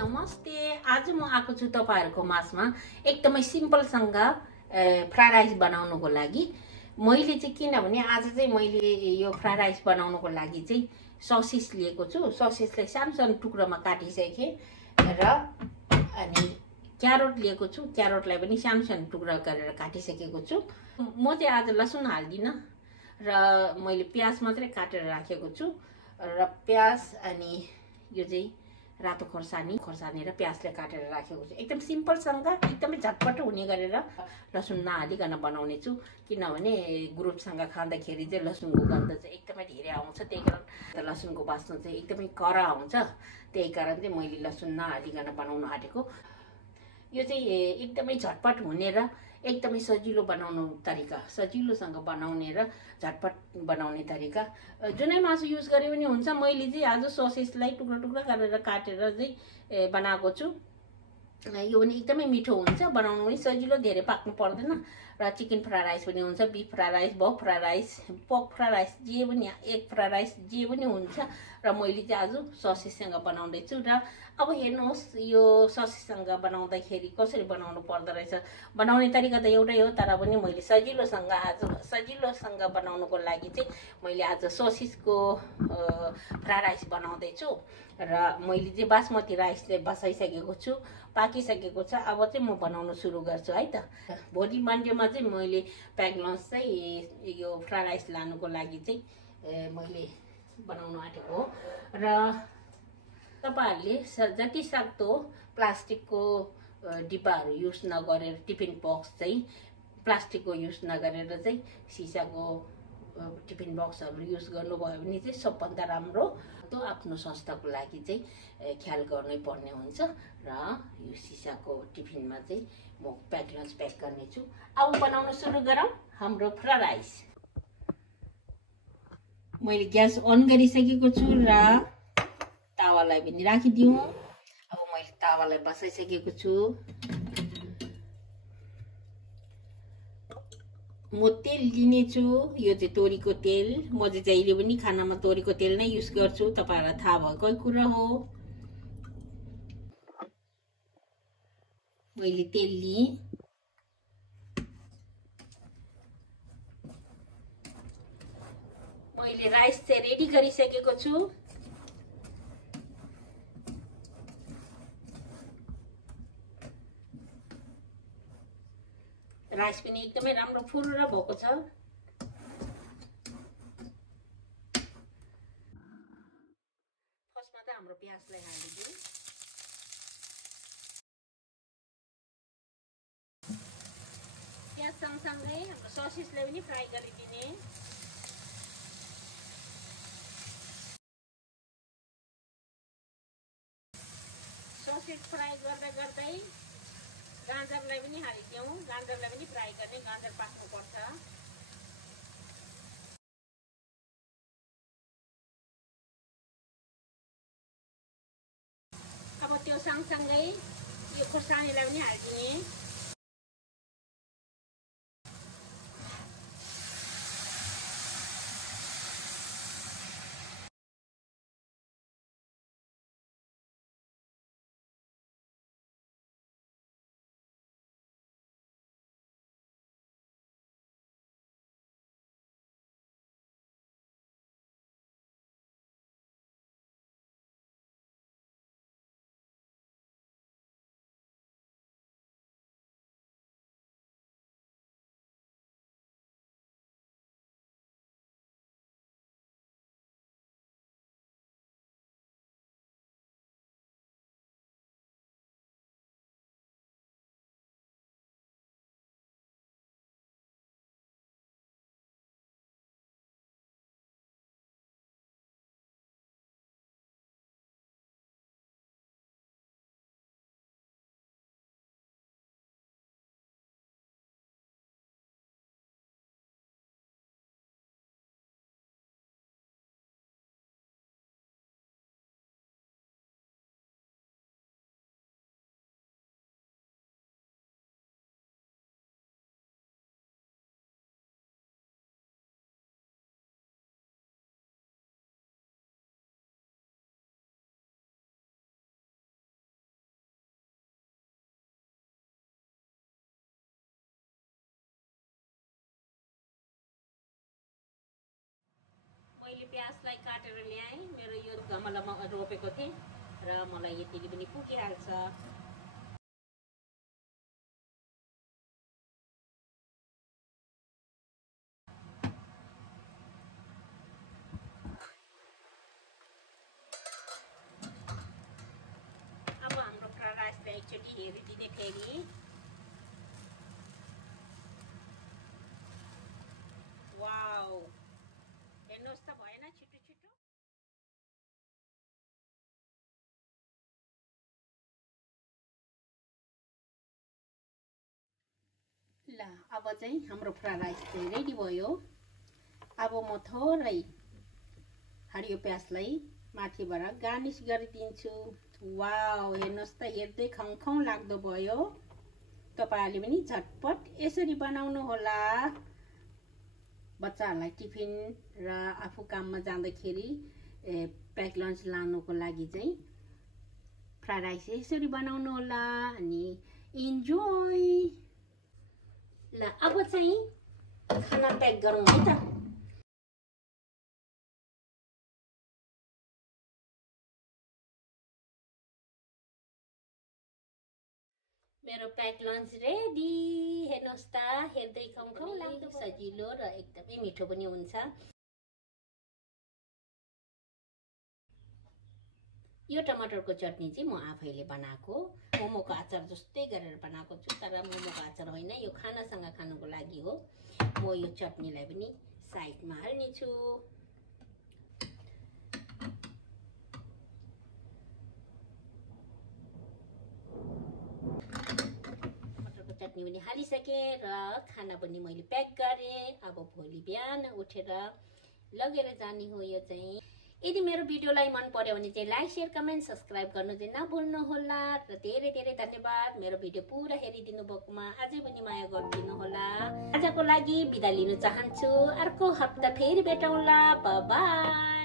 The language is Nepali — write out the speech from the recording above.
नमस्ते। आज म आएको छु तपाईहरुको माझमा एकदमै सिम्पलसँग फ्राइड राइस बनाउनको लागि। मैले चाहिँ किनभने आज चाहिँ मैले यो फ्राइड राइस बनाउनको लागि चाहिँ ससेज लिएको छु। ससेजलाई सानो सानो टुक्रामा काटिसके र अनि क्यारोट लिएको छु। क्यारोटलाई पनि सानो सानो टुक्रा गरेर काटिसकेको छु। म चाहिँ आज लसुन हाल्दिन र मैले प्याज मात्रै काटेर राखेको छु र प्याज अनि यो चाहिँ रातो खोर्सानी र प्याजले काटेर राखेको छु। एकदम सिम्पलसँग एकदमै झटपट हुने गरेर लसुन नहालिकन बनाउने छु, किनभने ग्रुपसँग खाँदाखेरि चाहिँ लसुनको गन्ध चाहिँ एकदमै धेरै आउँछ। त्यही कारण लसुनको बास्ना चाहिँ एकदमै कडा आउँछ। त्यही कारण चाहिँ मैले लसुन नहालिकन बनाउन आँटेको। यो चाहिँ एकदमै झटपट हुने र एकदमै सजिलो बनाउनु तरिका, सजिलोसँग बनाउने र झटपट बनाउने तरिका। जुनै मासु युज गरे पनि हुन्छ। मैले चाहिँ आज ससेजलाई टुक्रा टुक्रा गरेर काटेर चाहिँ बनाएको छु। यो पनि एकदमै मिठो हुन्छ, बनाउनु पनि सजिलो, धेरै पाक्नु पर्दैन र चिकन फ्राइड राइस पनि हुन्छ, बिफ फ्राइड राइस, बक fried rice, pork fried rice, जे पनि, एग फ्राइड राइस जे पनि हुन्छ। र मैले चाहिँ आज ससेजसँग बनाउँदैछु र अब हेर्नुहोस् यो ससेजसँग बनाउँदाखेरि कसरी बनाउनु पर्दो रहेछ। बनाउने तरिका त एउटै हो, तर पनि मैले सजिलोसँग बनाउनुको लागि चाहिँ मैले आज ससेजको फ्राइड राइस बनाउँदैछु। र मैले चाहिँ बासमती राइस चाहिँ बसाइसकेको छु, पाकिसकेको छ। अब चाहिँ म बनाउन सुरु गर्छु है त। भोलि मन्डेमा चाहिँ मैले प्याक लन्च चाहिँ यो फ्राइड राइस लानुको लागि चाहिँ मैले बनाउन आँटेको हो। र तपाईहरुले जति सक्दो प्लास्टिकको डिब्बाहरू युज नगरेर, टिफिन बक्स चाहिँ प्लास्टिकको युज नगरेर चाहिँ सिसाको टिफिन बक्सहरू युज गर्नुभयो भने चाहिँ सबभन्दा राम्रो। त्यो आफ्नो स्वास्थ्यको लागि चाहिँ ख्याल गर्नै पर्ने हुन्छ। र यो सिसाको टिफिनमा चाहिँ म प्याक लन्च प्याक गर्नेछु। अब बनाउन सुरु गरौँ हाम्रो फ्राइड राइस। मैले ग्यास अन गरिसकेको छु र तावालाई पनि राखिदिउँ। अब मैले तावालाई बसाइसकेको छु। म तेल लिनेछु, यो चाहिँ तोरीको तेल। म चाहिँ जहिले पनि खानामा तोरीको तेल नै युज गर्छु, तपाईहरुलाई थाहा भएकै कुरा हो। मैले तेल लिएँ। मैले राइस चाहिँ रेडी गरिसकेको छु। राइस पनि एकदमै राम्रो फुरेर भएको छ। फर्स्टमा चाहिँ हाम्रो प्याजलाई हालिदिउँ। प्याज सँगसँगै हाम्रो ससेजलाई पनि फ्राई गरिदिने। ससेज फ्राई गर्दै गर्दै गाजरलाई पनि हालिदिउँ। गाजरलाई पनि फ्राई गर्ने, गाजर पाक्नुपर्छ। अब त्यो सँगसँगै यो खोर्सानीलाई पनि हालिदिने। प्याजलाई काटेर ल्याएँ। मेरो यो गमलामा रोपेको थिएँ र मलाई यतिले पनि पुगिहाल्छ। अब हाम्रो फ्राइड राइसलाई एकचोटि हेरिदिने फेरि। वाउ, हेर्नुहोस् त भएन छिटो छिटो। ल अब चाहिँ हाम्रो फ्राइड राइस चाहिँ रेडी भयो। अब म थोरै हरियो प्याजलाई माथिबाट गार्निस गरिदिन्छु। वाउ, हेर्नुहोस् त, हेर्दै खङखङ लाग्दो भयो। तपाईहरुले पनि झटपट यसरी बनाउनु होला। बच्चाहरूलाई टिफिन र आफू काममा जाँदाखेरि प्याक लन्च लानुको लागि चाहिँ फ्राइड राइस यसरी बनाउनु होला अनि इन्जोय। ल अब चाहिँ खाना प्याक गरौँ है त। मेरो प्याक लन्च रेडी। हेर्नुहोस् त, हेर्दै खङखङ लाग्दो, सजिलो र एकदमै मिठो पनि हुन्छ। यो टमाटरको चटनी चाहिँ म आफैले बनाएको मोमोको अचार जस्तै गरेर बनाएको छु, तर मोमोको अचार होइन, यो खानासँग खानुको लागि हो। म यो चटनीलाई पनि साइडमा हाल्नेछु। टमाटरको चटनी पनि हालिसकेँ र खाना पनि मैले प्याक गरेँ। अब भोलि बिहान उठेर लगेर जाने हो यो चाहिँ। यदि मेरो भिडियोलाई मन पर्यो भने चाहिँ लाइक शेयर कमेन्ट सब्स्क्राइब गर्नु चाहिँ नभुल्नु होला र धेरै धेरै धन्यवाद मेरो भिडियो पुरा हेरिदिनु भएकोमा। अझै पनि माया गरिदिनु होला। आजको लागि बिदा लिन चाहन्छु। अर्को हप्ता फेरि भेटौँला। Bye bye.